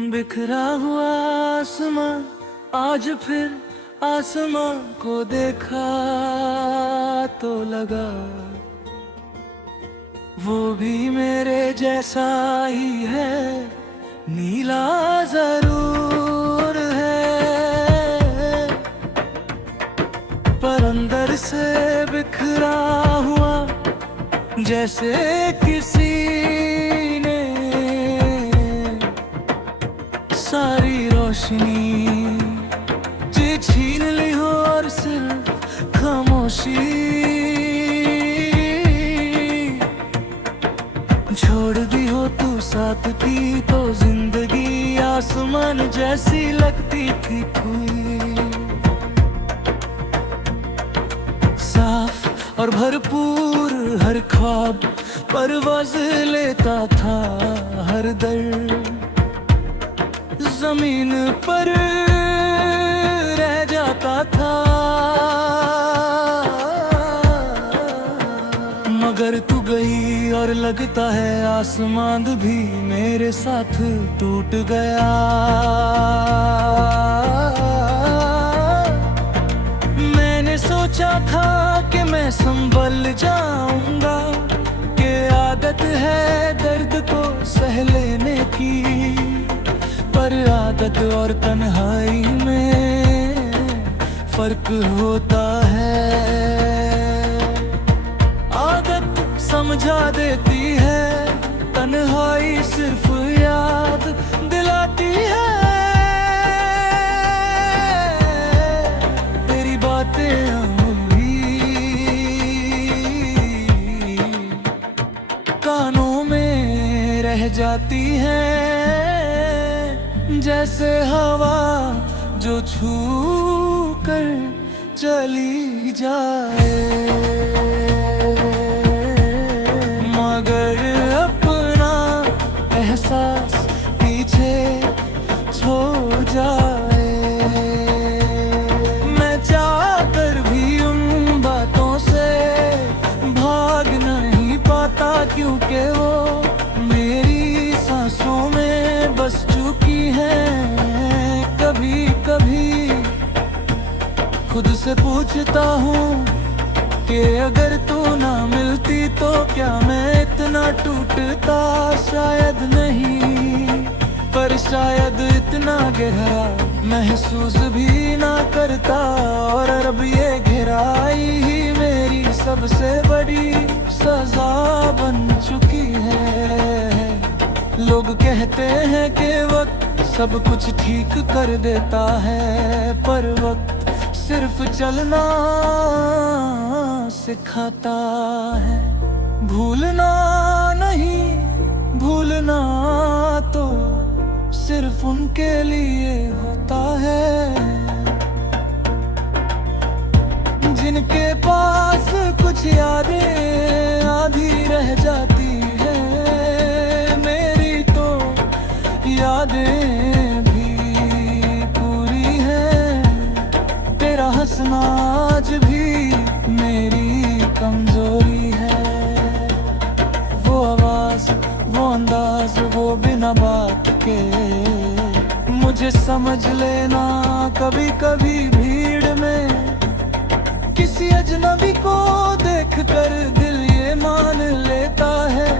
बिखरा हुआ आसमां, आज फिर आसमां को देखा तो लगा वो भी मेरे जैसा ही है, नीला जरूर है पर अंदर से बिखरा हुआ, जैसे किसी ने सारी रोशनी जी छीन ली हो और सिर्फ खामोशी छोड़ दी हो। तू साथ थी तो जिंदगी आसमान जैसी लगती थी, साफ और भरपूर हर ख्वाब परवाज़ लेता था, हर दर्द जमीन पर रह जाता था। मगर तू गई और लगता है आसमान भी मेरे साथ टूट गया। मैंने सोचा था कि मैं संभल जाऊंगा, कि आदत है दर्द को सह लेने की, पर आदत और तन्हाई में फर्क होता है। आदत समझा देती है, तन्हाई सिर्फ याद दिलाती है। तेरी बातें अभी कानों में रह जाती हैं, जैसे हवा जो छू कर चली जाए। मगर अपना एहसास पीछे छोड़ जाए। मैं चाहकर भी उन बातों से भाग नहीं पाता, क्योंकि वो मेरी सांसों में बस चुकी है। कभी कभी खुद से पूछता हूँ कि अगर तू ना मिलती तो क्या मैं इतना टूटता। शायद नहीं, पर शायद इतना गहरा महसूस भी ना करता। और अब ये गहराई ही मेरी सबसे बड़ी सजा बन चुकी है। लोग कहते हैं कि वक्त सब कुछ ठीक कर देता है, पर वक्त सिर्फ चलना सिखाता है। भूलना नहीं, भूलना तो सिर्फ उनके लिए होता है जिनके पास कुछ यादें आधी रह जाती है। मेरी तो यादें भी पूरी हैं, तेरा हंसना आज भी मेरी कमजोरी है। वो आवाज, वो अंदाज, वो बिना बात के मुझे समझ लेना। कभी कभी भीड़ में किसी अजनबी को देखकर दिल ये मान लेता है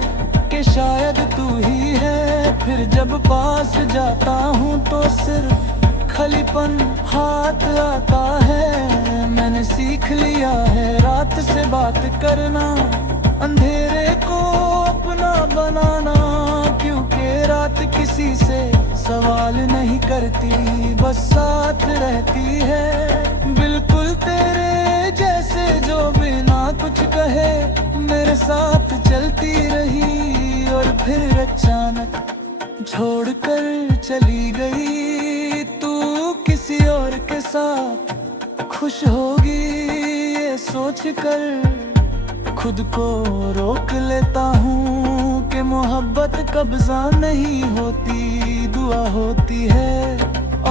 कि शायद तू ही है। फिर जब पास जाता हूँ तो सिर्फ खलीपन हाथ आता है। मैंने सीख लिया है रात से बात करना, अंधेरे को अपना बनाना, क्योंकि रात किसी से सवाल नहीं करती, बस साथ रहती है। बिल्कुल तेरे जैसे जो बिना कुछ कहे मेरे साथ चलती रही, और फिर अचानक छोड़कर चली गई। तू किसी और के साथ खुश होगी ये सोचकर खुद को रोक लेता हूँ कि मोहब्बत कब्जा नहीं होती, दुआ होती है।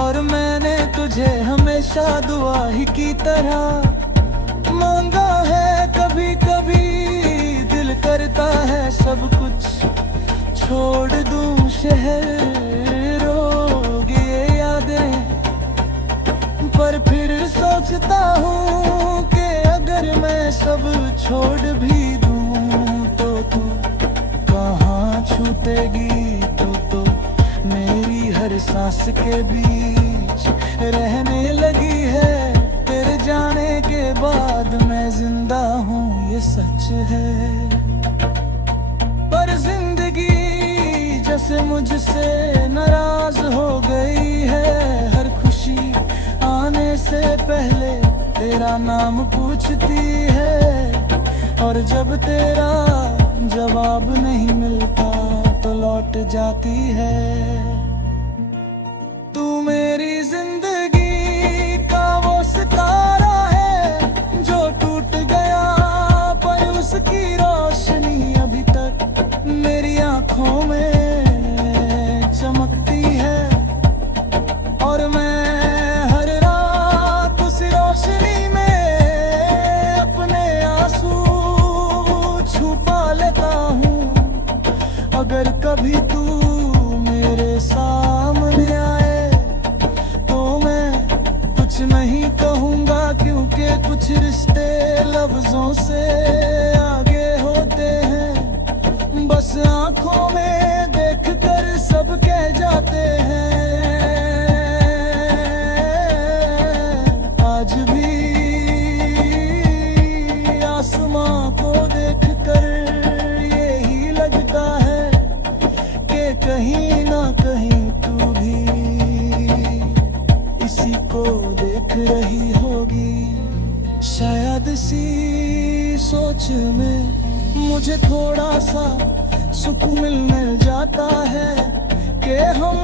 और मैंने तुझे हमेशा दुआ ही की तरह मांगा है। कभी कभी दिल करता है सब कुछ छोड़ दूं शहर, पर फिर सोचता हूँ कि अगर मैं सब छोड़ भी दूँ तो तू कहाँ छूटेगी। तू तो मेरी हर सांस के बीच रहने लगी है। तेरे जाने के बाद मैं जिंदा हूँ, ये सच है। पर जिंदगी जैसे मुझसे नाराज हो गई है। हर खुशी आने से पहले तेरा नाम पूछती है, और जब तेरा जवाब नहीं मिलता तो लौट जाती है। तू मेरी जिंदगी का वो सितारा है जो टूट गया, पर उसकी रोशनी अभी तक मेरी आंखों में चमकती है। और मैं हर रात उस रोशनी में अपने आंसू छुपा लेता हूँ। अगर कभी तू मेरे सामने आए तो मैं कुछ नहीं कहूँगा, क्योंकि कुछ रिश्ते लफ्जों से आगे होते हैं। बस आंखों में देखकर सब कह जाते हैं। आज भी आसमां को देखकर यही लगता है कि कहीं ना कहीं तू भी इसी को देख रही होगी। शायद इसी सोच में मुझे थोड़ा सा सुकून मिल जाता है कि हम